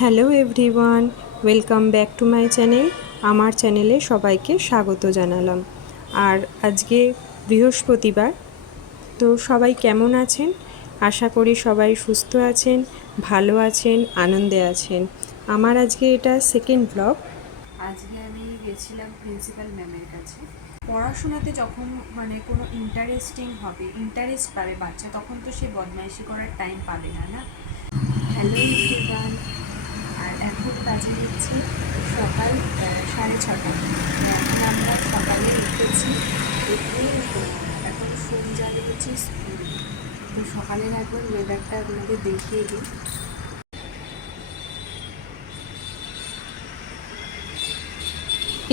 Hello everyone, welcome back to my channel. আমার চ্যানেলে সবাইকে স্বাগত জানালাম। আর আজকে বৃহস্পতিবার, তো সবাই কেমন আছেন? আশা করি সবাই সুস্থ আছেন, ভালো আছেন, আনন্দে আছেন। আমার আজকে এটা সেকেন্ড ব্লগ। আজকে আমি গেছিলাম প্রিন্সিপাল ম্যামের কাছে। পড়াশোনাতে যখন কোনো ইন্টারেস্ট পাবে বাচ্চা, তখন তো সে বদমাইশি করার টাইম পাবে না, না? হ্যালো এভরিওয়ান, আর এখন বাজে হচ্ছে সকাল 6:30। এখন আমরা সকালে উঠেছি, এখন যাবে হচ্ছে স্কুল। তো সকালের একবার ওয়েদারটা আপনাদের দেখিয়ে দিই।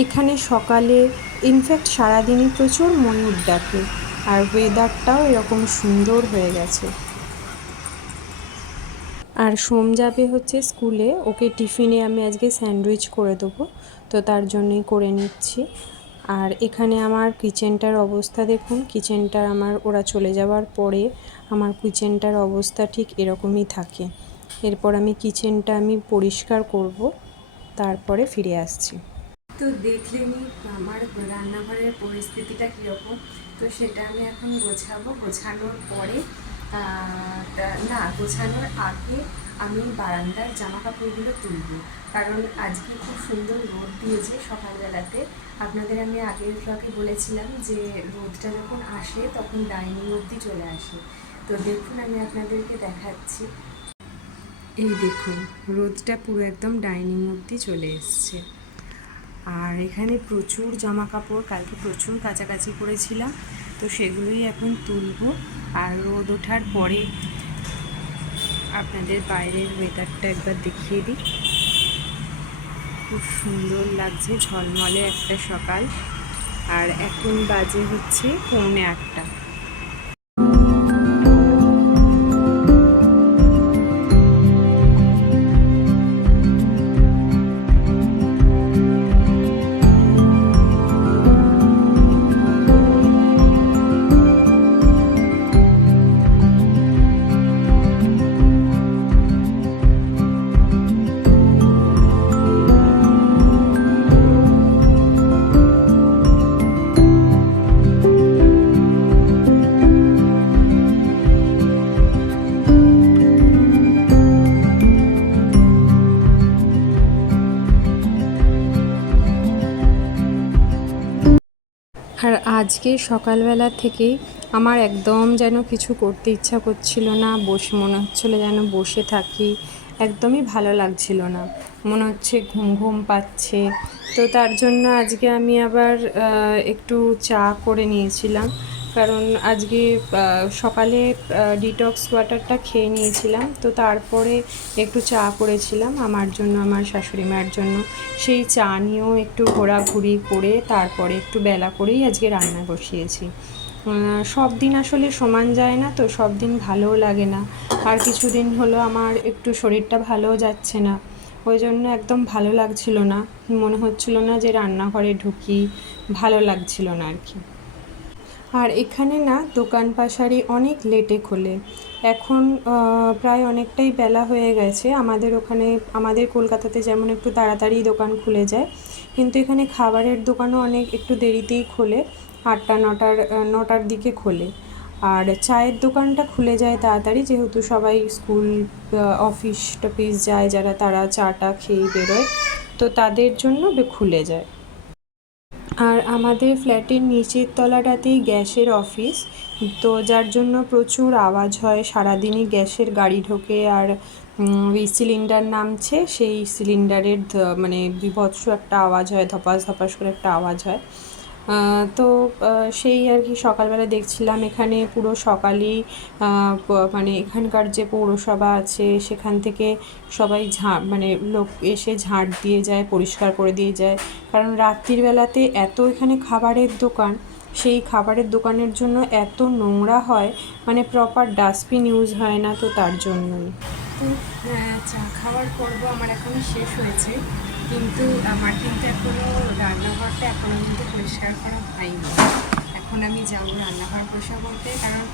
এখানে সকালে ইনফ্যাক্ট সারাদিনই প্রচুর ময়ূর ডাকে, আর ওয়েদারটাও এরকম সুন্দর হয়ে গেছে। আর সোম যাবে হচ্ছে স্কুলে, ওকে টিফিনে আমি আজকে স্যান্ডউইচ করে দেবো, তো তার জন্যই করে নিচ্ছি। আর এখানে আমার কিচেনটার অবস্থা দেখুন। কিচেনটার ওরা চলে যাওয়ার পরে আমার কিচেনটার অবস্থা ঠিক এরকমই থাকে। এরপর আমি কিচেনটা পরিষ্কার করব, তারপরে ফিরে আসছি। তো দেখলেনি আমার রান্নাঘরের পরিস্থিতিটা কীরকম, তো সেটা আমি এখন গোছাবো। গোছানোর পরে গোছানোর আগে আমি বারান্দার জামা কাপড়গুলো তুলব, কারণ আজকে খুব সুন্দর রোদ দিয়েছে সকালবেলাতে। আপনাদের আমি আগের ব্লগে বলেছিলাম যে রোদটা যখন আসে তখন ডাইনিং অবধি চলে আসে। তো দেখুন, আমি আপনাদেরকে দেখাচ্ছি। এই দেখুন, রোদটা পুরো একদম ডাইনিং অবধি চলে এসছে। আর এখানে প্রচুর জামা কাপড়, কালকে প্রচুর কাচাকাচি করেছিলাম, তো সেগুলোই এখন তুলবো। আর রোদ ওঠার পরে আপনাদের বাইরের ওয়েদারটা একবার দেখিয়ে দিই। খুব সুন্দর লাগছে, ঝলমলে একটা সকাল। আর এখন বাজে হচ্ছে 7:45। আর আজকে সকালবেলা থেকেই আমার একদম যেন কিছু করতে ইচ্ছা করছিল না, মনে হচ্ছিলো যেন বসে থাকি, একদমই ভালো লাগছিল না, মনে হচ্ছে ঘুম ঘুম পাচ্ছে। তো তার জন্য আজকে আমি আবার একটু চা করে নিয়েছিলাম, কারণ আজকে সকালে ডিটক্স ওয়াটারটা খেয়ে নিয়েছিলাম, তো তারপরে একটু চা করেছিলাম আমার জন্য, আমার শাশুড়ি মায়ের জন্য। সেই চা নিয়েও একটু ঘোরাঘুরি করে তারপরে একটু বেলা করেই আজকে রান্না বসিয়েছি। সব দিন আসলে সমান যায় না, তো সব দিন ভালোও লাগে না। আর কিছুদিন হলো আমার একটু শরীরটা ভালোও যাচ্ছে না, ওই জন্য একদম ভালো লাগছিল না, মনে হচ্ছিল না যে রান্নাঘরে ঢুকি, ভালো লাগছিল না আর কি। আর এখানে না দোকান পাশারি অনেক লেটে খোলে। এখন প্রায় অনেকটাই বেলা হয়ে গেছে। আমাদের কলকাতাতে যেমন একটু তাড়াতাড়ি দোকান খুলে যায়, কিন্তু এখানে খাবারের দোকানও একটু দেরিতেই খোলে, 8টা 9টার দিকে খোলে। আর চায়ের দোকানটা খুলে যায় তাড়াতাড়ি, যেহেতু সবাই স্কুল অফিস টফিস যায় যারা, তারা চাটা খেয়ে বেরোয়, তো তাদের জন্য খুলে যায়। আর আমাদের ফ্ল্যাটের নিচের তলাটাতেই গ্যাসের অফিস, তো যার জন্য প্রচুর আওয়াজ হয়, সারাদিনই গ্যাসের গাড়ি ঢোকে, আর ওই সিলিন্ডার নামছে, সেই সিলিন্ডারের বীভৎস একটা আওয়াজ হয়, ধপাস ধপাস করে একটা আওয়াজ হয়। তো সেই আর কি সকালবেলা দেখছিলাম এখানে পুরো সকালেই এখানকার যে পৌরসভা আছে সেখান থেকে সবাই লোক এসে ঝাঁট দিয়ে যায়, পরিষ্কার করে দিয়ে যায়, কারণ রাত্রির বেলাতে এত এখানে খাবারের দোকান, সেই খাবারের দোকানের জন্য এত নোংরা হয়, প্রপার ডাস্টবিন ইউজ হয় না, তো তার জন্যই। তো চা খাওয়ার পর্ব আমার এখনও শেষ হয়েছে, কিন্তু এখনও রান্নাঘরটা এখনও কিন্তু পরিষ্কার করা হয়নি। এখন এখন আমি যাব রান্নাঘর পরিষ্কার করতে, কারণ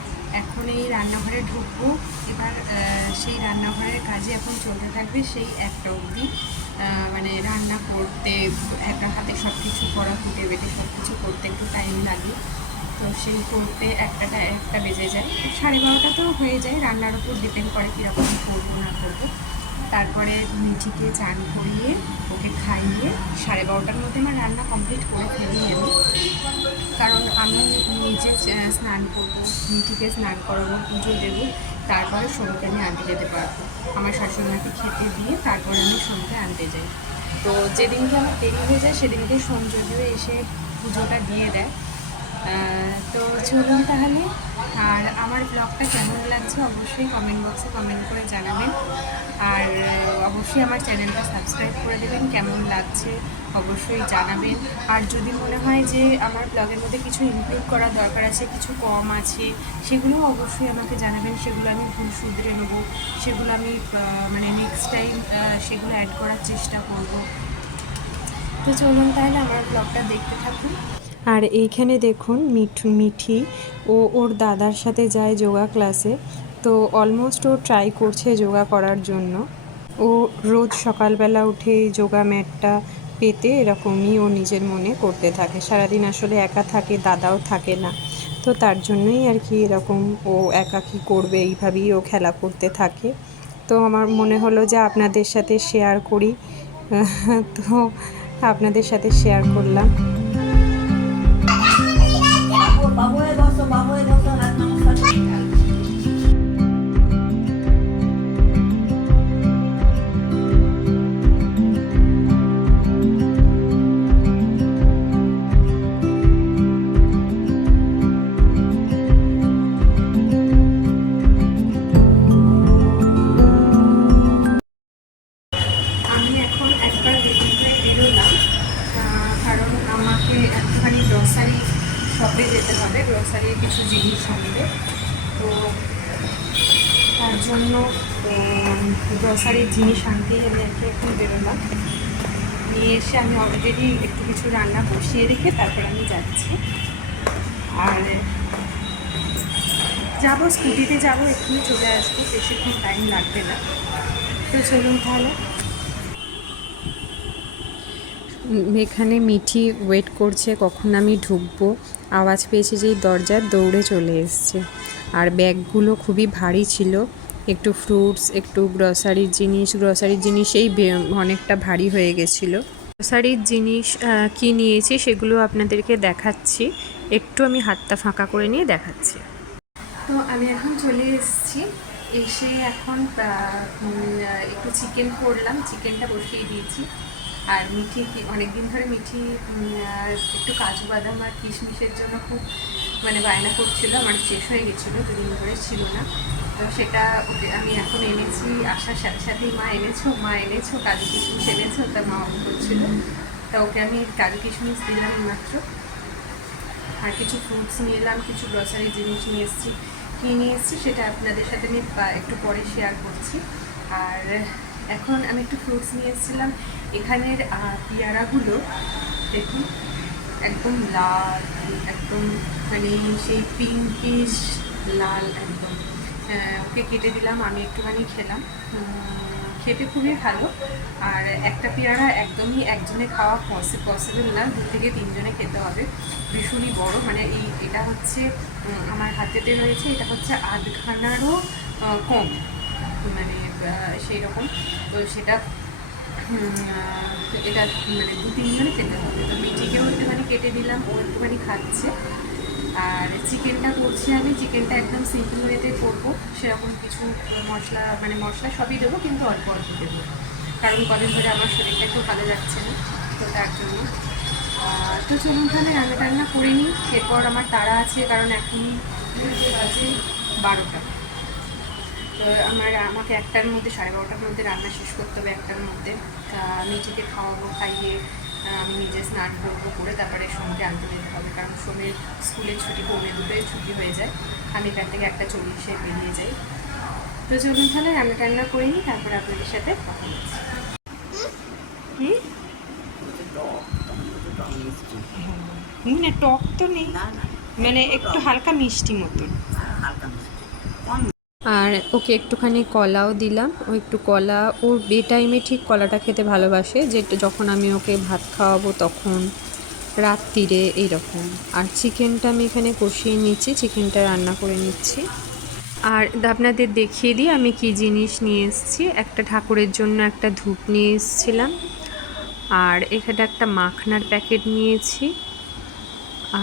এখন এই রান্নাঘরে ঢুকবো। এবার সেই রান্নাঘরের কাজে এখন চলতে থাকবে সেই একটা অবধি, মানে রান্না করতে একটা হাতে সব কিছু করা, ফুটে বেটে সব কিছু করতে একটু টাইম লাগে। তো সেই করতে একটা বেজে যায়, 12:30 তো হয়ে যায়। রান্নার উপর ডিপেন্ড করে কীরকম করবো না করবো। তারপরে মিঠিকে চান করিয়ে ওকে খাইয়ে 12:30টার মধ্যে আমার রান্না কমপ্লিট করে ফেলি আমি, কারণ আমি নিজে স্নান করবো, মিঠিকে স্নান করাবো, পুজো দেবো, তারপরে সোমকে আমি আনতে যেতে পারবো। আমার শাশুড়িমাকে খেতে দিয়ে তারপরে আমি সোমকে আনতে যাই। তো যেদিনকে আমার দেরি হয়ে যায় সেদিনকে সোম যদিও এসে পুজোটা দিয়ে দেয়। তো চলুন তাহলে। আর আমার ব্লগটা কেমন লাগছে অবশ্যই কমেন্ট বক্সে কমেন্ট করে জানাবেন। আর অবশ্যই আমার চ্যানেলটা সাবস্ক্রাইব করে দেবেন। কেমন লাগছে অবশ্যই জানাবেন। আর যদি মনে হয় যে আমার ব্লগের মধ্যে কিছু ইনক্লুড করার দরকার আছে, কিছু কম আছে, সেগুলোও অবশ্যই আমাকে জানাবেন। সেগুলো আমি ভুল শুধরে নেবো, সেগুলো আমি মানে নেক্সট টাইম সেগুলো অ্যাড করার চেষ্টা করব। তো চলুন তাহলে আমার ব্লগটা দেখতে থাকুন। আর এইখানে দেখুন মিঠি ওর দাদার সাথে যায় যোগা ক্লাসে। তো অলমোস্ট ও ট্রাই করছে যোগা করার জন্য। ও রোজ সকালবেলা উঠে যোগা ম্যাটটা পেতে এরকমই ও নিজের মনে করতে থাকে। সারাদিন আসলে একা থাকে, দাদাও থাকে না, তো তার জন্যই আর কি এরকম ও একা কী করবে এইভাবেই ও খেলা করতে থাকে। তো আমার মনে হলো যে আপনাদের সাথে শেয়ার করি, তো আপনাদের সাথে শেয়ার করলাম। আমি এখন একবার বেরোলাম, কারণ আমাকে একটুখানি গ্রসারি শপে যেতে হবে, গ্রসারির কিছু জিনিস আনতে। তো তার জন্য গ্রসারির জিনিস আনতেই আমি এখন বেরোলাম। নিয়ে এসে আমি অলরেডি একটু কিছু রান্না বসিয়ে রেখে তারপর আমি যাচ্ছি। আর যাবো, স্কুটিতে যাবো, এক্ষুনি চলে আসবো, বেশিক্ষণ টাইম লাগবে না। তো চলুন তাহলে। এখানে মিঠি ওয়েট করছে কখন আমি ঢুকবো। আওয়াজ পেয়েছে যেই দরজার, দৌড়ে চলে এসছে। আর ব্যাগগুলো খুবই ভারী ছিল, একটু ফ্রুটস, একটু গ্রসারির জিনিস এই অনেকটা ভারী হয়ে গেছিলো। গ্রসারির জিনিস কী নিয়েছি সেগুলো আপনাদেরকে দেখাচ্ছি, একটু আমি হাতটা ফাঁকা করে নিয়ে দেখাচ্ছি। তো আমি এখন চলে এসেছি, এসে এখন একটু চিকেন করলাম, চিকেনটা বসিয়ে দিয়েছি। আর মিঠি অনেকদিন ধরে মিঠি একটু কাজু বাদাম আর কিশমিশের জন্য খুব মানে বায়না করছিল, আমার শেষ হয়ে গেছিলো, দুদিন ধরে ছিল না। তো সেটা ওকে আমি এখন এনেছি, আসার সাথে সাথেই মা এনেছো কাজু কিশমিশ এনেছো, তা মা অন করছিল। তা ওকে আমি কাজু কিশমিশ দিলাম মাত্র। আর কিছু ফ্রুটস নিয়ে এলাম, কিছু গ্রসারি জিনিস নিয়ে এসেছি। কী নিয়ে এসেছি সেটা আপনাদের সাথে আমি একটু পরে শেয়ার করছি। আর এখন আমি একটু ফ্রুটস নিয়ে এসেছিলাম। এখানের পেয়ারাগুলো দেখুন একদম লাল, একদম মানে সেই পিঙ্কিশ লাল একদম। ওকে কেটে দিলাম, আমি একটুখানি খেলাম, খেতে খুবই ভালো। আর একটা পেয়ারা একদমই একজনে খাওয়া পসিবল না, 2 থেকে 3 জনে খেতে হবে। ভীষণই বড়, মানে এটা হচ্ছে আমার হাতেতে রয়েছে, এটা হচ্ছে আধখানারও কম, মানে সেই রকম। তো সেটা এটা মানে 2-3 জনে খেতে হবে। তো মিঠিকেও একটুখানি কেটে দিলাম, ও একটুখানি খাচ্ছে। আর চিকেনটা করছি আমি, চিকেনটা একদম সিম্পল ওয়েতে করবো, সেরকম কিছু মশলা সবই দেবো, কিন্তু অল্প অল্প দেবো, কারণ কদিন ধরে আমার শরীরটা একটু ভালো যাচ্ছে না, তো তার জন্য। তো চলুন তাহলে রান্না করে নিই, এরপর আমার তাড়া আছে, কারণ এখনই বাজে 12টা। তো আমাকে 1টার মধ্যে, 12:30টার মধ্যে রান্না শেষ করতে হবে, 1টার মধ্যে। মিঠিকে খাওয়াবো, খাইয়ে আমি নিজে স্নান করবো, করে তারপরে সোমকে আনতে যেতে হবে, কারণ সোমের স্কুলের ছুটি 2:45 ছুটি হয়ে যায়। আমি এখান থেকে 1:40-এ বেরিয়ে যাই। তো চলুন তাহলে রান্না করে নিই, তারপরে আপনাদের সাথে কথা বলছি। না টক তো নেই, মানে একটু হালকা মিষ্টি মতন। হালকা মিষ্টি কম। আর ওকে একটুখানি কলাও দিলাম। ও একটু কলা, ওর বে টাইমে ঠিক কলাটা খেতে ভালোবাসে, যেটা যখন আমি ওকে ভাত খাওয়াবো তখন, রাত্রিরে, এইরকম। আর চিকেনটা আমি এখানে কষিয়ে নিচ্ছি, চিকেনটা রান্না করে নিচ্ছি। আর আপনাদের দেখিয়ে দিই আমি কি জিনিস নিয়ে এসেছি। একটা ঠাকুরের জন্য একটা ধূপ নিয়ে এসেছিলাম, আর এখানে একটা মাখনার প্যাকেট নিয়েছি,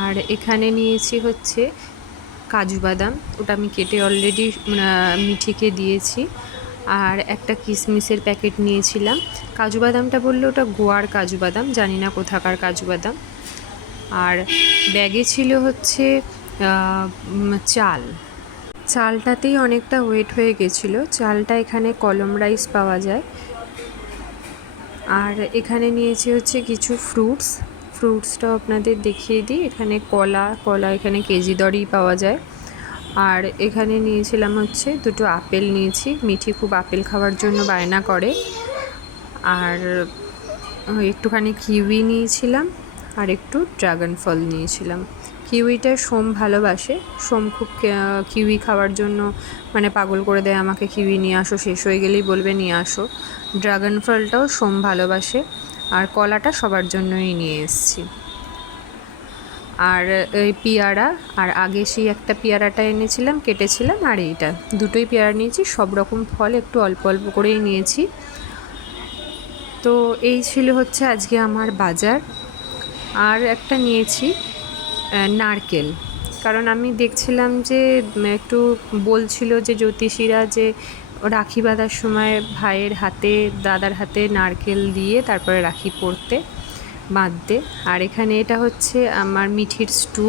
আর এখানে নিয়েছি হচ্ছে কাজু বাদাম, ওটা আমি কেটে অলরেডি মিঠিকে দিয়েছি। আর একটা কিশমিশের প্যাকেট নিয়েছিলাম। কাজু বাদামটা বললে ওটা গোয়ার কাজু বাদাম, জানি না কোথাকার কাজু বাদাম। আর ব্যাগে ছিল হচ্ছে চাল। চালটাতেই অনেকটা ওয়েট হয়ে গেছিলো। চালটা এখানে কলম রাইস পাওয়া যায়। আর এখানে নিয়েছি হচ্ছে কিছু ফ্রুটসটাও আপনাদের দেখিয়ে দিই। এখানে কলা এখানে কেজি দরেই পাওয়া যায়। আর এখানে নিয়েছিলাম হচ্ছে দুটো আপেল নিয়েছি, মিঠি খুব আপেল খাওয়ার জন্য বায়না করে। আর একটুখানি কিউই নিয়েছিলাম, আর একটু ড্রাগন ফল নিয়েছিলাম। কিউইটা সোম ভালোবাসে, সোম খুব কিউই খাওয়ার জন্য মানে পাগল করে দেয় আমাকে, কিউই নিয়ে আসো, শেষ হয়ে গেলেই বলবে নিয়ে আসো। ড্রাগন ফলটাও সোম ভালোবাসে। আর কলাটা সবার জন্যই নিয়ে এসেছি। আর এই পেয়ারা, আর আগে সেই একটা পেয়ারাটা এনেছিলাম, কেটেছিলাম, আর এইটা দুটোই পেয়ারা নিয়েছি। সব রকম ফল একটু অল্প অল্প করেই নিয়েছি। তো এই ছিল হচ্ছে আজকে আমার বাজার। আর একটা নিয়েছি নারকেল, কারণ আমি দেখছিলাম যে একটু বলছিল যে জ্যোতিষীরা যে রাখি বাঁধার সময় ভাইয়ের হাতে, দাদার হাতে নারকেল দিয়ে তারপরে রাখি পরতে, বাঁধতে। আর এখানে এটা হচ্ছে আমার মিঠির স্টু।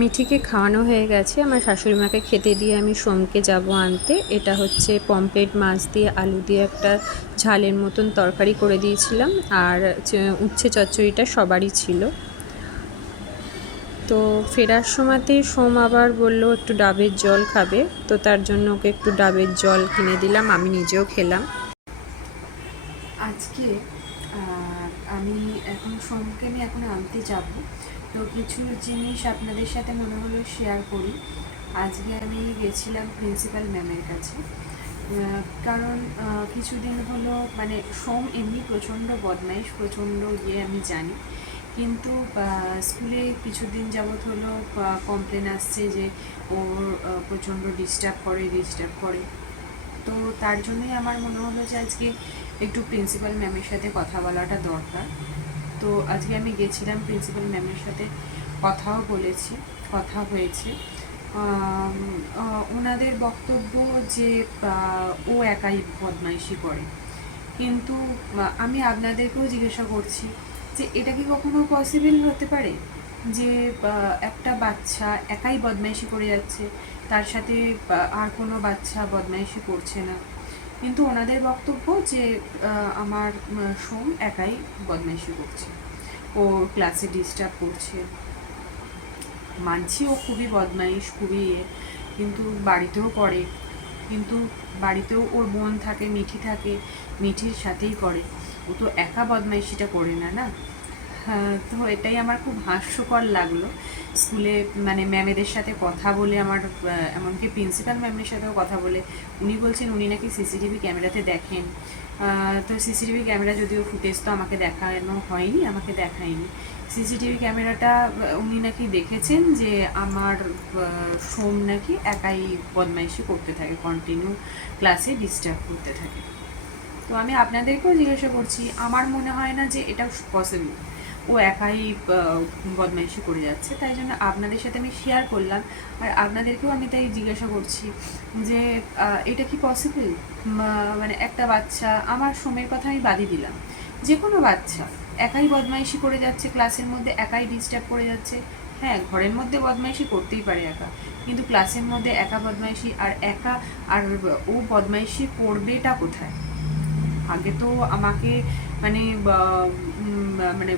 মিঠিকে খাওয়ানো হয়ে গেছে, আমার শাশুড়ি মাকে খেতে দিয়ে আমি সোমকে যাব আনতে। এটা হচ্ছে পমফ্রেট মাছ দিয়ে আলু দিয়ে একটা ঝালের মতন তরকারি করে দিয়েছিলাম, আর উচ্ছে চচ্চড়িটা সবারই ছিল। তো ফেরার সময়তে সোম আবার বলল একটু ডাবের জল খাবে, তো তার জন্য ওকে একটু ডাবের জল কিনে দিলাম, আমি নিজেও খেলাম। আজকে আমি সোমকে আমি এখন আনতে যাব, তো কিছু জিনিস আপনাদের সাথে মনে হলো শেয়ার করি। আজকে আমি গেছিলাম প্রিন্সিপাল ম্যামের কাছে, কারণ কিছুদিন হলো মানে সোম এমনি প্রচণ্ড বদমাইশ, প্রচণ্ড আমি জানি, কিন্তু স্কুলে কিছুদিন যাবৎ হলো কমপ্লেন আসছে যে ওর প্রচণ্ড ডিস্টার্ব করে। তো তার জন্যই আমার মনে হলো যে আজকে একটু প্রিন্সিপাল ম্যামের সাথে কথা বলাটা দরকার। তো আজকে আমি গেছিলাম, প্রিন্সিপাল ম্যামের সাথে কথাও বলেছি, কথা হয়েছে। ওনাদের বক্তব্য যে ও একাই বদমাইশি করে, কিন্তু আমি আপনাদেরকেও জিজ্ঞাসা করছি যে এটা কি কখনো পসিবল হতে পারে যে একটা বাচ্চা একাই বদমাইশি করে যাচ্ছে, তার সাথে আর কোনো বাচ্চা বদমাইশি করছে না, কিন্তু ওনাদের বক্তব্য যে আমার সোম একাই বদমাইশি করছে, ও ক্লাসে ডিস্টার্ব করছে। মানছি ও খুবই বদমাইশ, খুবই কিন্তু বাড়িতেও করে, কিন্তু বাড়িতেও ওর বোন থাকে, মিঠি থাকে, মিঠির সাথেই করে, ও তো একা বদমাইশিটা করে না না। তো এটাই আমার খুব হাস্যকর লাগলো। স্কুলে মানে ম্যামেদের সাথে কথা বলে, আমার এমনকি প্রিন্সিপাল ম্যামের সাথেও কথা বলে উনি বলছেন উনি নাকি সিসিটিভি ক্যামেরাতে দেখেন। তো সিসিটিভি ক্যামেরা যদিও ফুটেজ তো আমাকে দেখানো হয়নি, আমাকে দেখায়নি। সিসিটিভি ক্যামেরাটা উনি নাকি দেখেছেন যে আমার সোম নাকি একাই বদমাইশি করতে থাকে, কন্টিনিউ ক্লাসে ডিস্টার্ব করতে থাকে। তো আমি আপনাদেরকেও জিজ্ঞাসা করছি, আমার মনে হয় না যে এটা পসিবল, ও একাই বদমাইশি করে যাচ্ছে, তাই জন্য আপনাদের সাথে আমি শেয়ার করলাম। আর আপনাদেরকেও আমি তাই জিজ্ঞাসা করছি যে এটা কি পসিবল? মানে একটা বাচ্চা, আমার সোমের কথা আমি বাদই দিলাম, যে কোনো বাচ্চা একাই বদমাইশি করে যাচ্ছে, ক্লাসের মধ্যে একাই ডিস্টার্ব করে যাচ্ছে। হ্যাঁ, ঘরের মধ্যে বদমাইশি করতেই পারে একা, কিন্তু ক্লাসের মধ্যে একা বদমাইশি, আর ও বদমাইশি করবেটা কোথায়? আগে তো আমাকে মানে মানে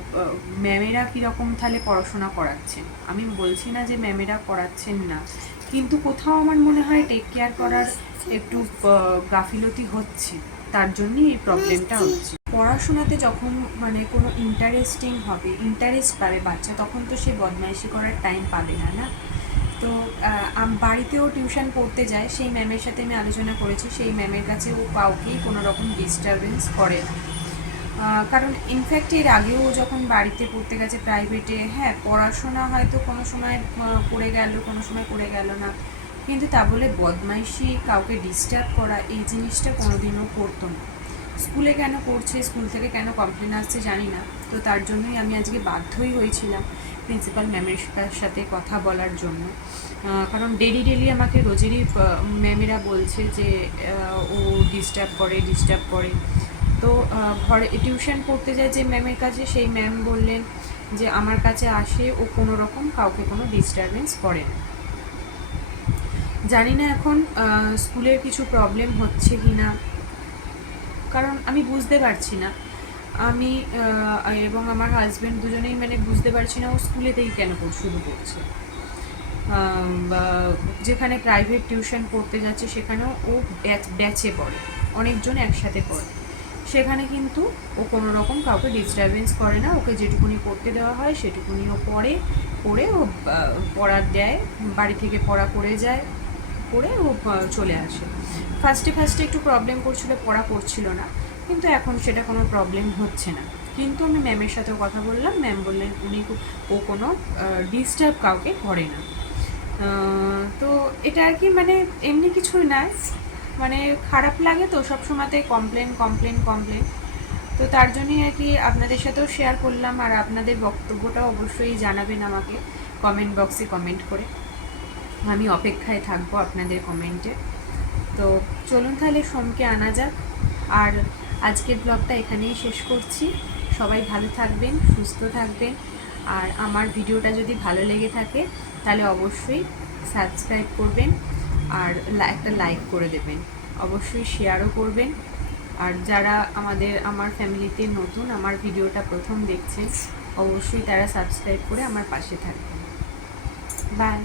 ম্যামেরা কীরকম তাহলে পড়াশোনা করাচ্ছেন, আমি বলছি না যে ম্যামেরা করাচ্ছেন না, কিন্তু কোথাও আমার মনে হয় টেক কেয়ার করার একটু গাফিলতি হচ্ছে, তার জন্যই এই প্রবলেমটা হচ্ছে। পড়াশোনাতে যখন মানে কোনো ইন্টারেস্টিং হবে, ইন্টারেস্ট পাবে বাচ্চা, তখন তো সে বদমাইশি করার টাইম পাবে না, না? তো বাড়িতেও টিউশন পড়তে যায়, সেই ম্যামের সাথে আমি আলোচনা করেছি, সেই ম্যামের কাছে ও কাউকেই কোনো রকম ডিস্টারবেন্স করে না। কারণ ইনফ্যাক্ট এর আগেও যখন বাড়িতে পড়তে গেছে প্রাইভেটে, হ্যাঁ পড়াশোনা হয়তো কোনো সময় করে গেল, কোনো সময় করে গেল না, কিন্তু তা বলে বদমাইশি, কাউকে ডিস্টার্ব করা, এই জিনিসটা কোনোদিনও করতো না। স্কুলে কেন করছে, স্কুল থেকে কেন কমপ্লেন আসছে জানি না, তো তার জন্যই আমি আজকে বাধ্যই হয়েছিলাম প্রিন্সিপাল ম্যামের সাথে কথা বলার জন্য। কারণ ডেলি ডেলি আমাকে রোজেরই ম্যামেরা বলছে যে ও ডিস্টার্ব করে। তো ঘরে টিউশন পড়তে যায় যে ম্যামের কাছে, সেই ম্যাম বললেন যে আমার কাছে আসে, ও কোনো রকম কাউকে কোনো ডিস্টারবেন্স করে না। জানি না এখন স্কুলের কিছু প্রবলেম হচ্ছে কি না, কারণ আমি বুঝতে পারছি না, আমি এবং আমার হাজব্যান্ড দুজনেই মানে বুঝতে পারছি না ও স্কুলেতেই কেন শুরু করছে। যেখানে প্রাইভেট টিউশন পড়তে যাচ্ছে সেখানেও ও ব্যাচে পড়ে, অনেকজন একসাথে পড়ে, সেখানে কিন্তু ও কোনো রকম কাউকে ডিস্টারবেন্স করে না, ওকে যেটুকুনি পড়তে দেওয়া হয় সেটুকুনি ও পড়ে ও পড়ার দেয়, বাড়ি থেকে পড়া করে যায়, করে ও চলে আসে। ফার্স্টে একটু প্রবলেম করছিল, পড়া করছিল না, কিন্তু এখন সেটা কোনো প্রবলেম হচ্ছে না। কিন্তু আমি ম্যামের সাথেও কথা বললাম, ম্যাম বললেন ও কোনো ডিস্টার্ব কাউকে করে না। তো এটা আর কি, মানে এমনি কিছুই না, মানে খারাপ লাগে তো সব সময়তে কমপ্লেন। তো তার জন্যই আর কি আপনাদের সাথেও শেয়ার করলাম, আর আপনাদের বক্তব্যটাও অবশ্যই জানাবেন আমাকে কমেন্ট বক্সে কমেন্ট করে, আমি অপেক্ষায় থাকবো আপনাদের কমেন্টে। তো চলুন তাহলে সোমকে আনা যাক, আর আজকের ব্লগটা এখানেই শেষ করছি। সবাই ভালো থাকবেন, সুস্থ থাকবেন, আর আমার ভিডিওটা যদি ভালো লেগে থাকে তাহলে অবশ্যই সাবস্ক্রাইব করবেন, আর একটা লাইক করে দেবেন, অবশ্যই শেয়ারও করবেন। আর যারা আমার ফ্যামিলিতে নতুন, আমার ভিডিওটা প্রথম দেখছেন, অবশ্যই তারা সাবস্ক্রাইব করে আমার পাশে থাকবেন। বাই।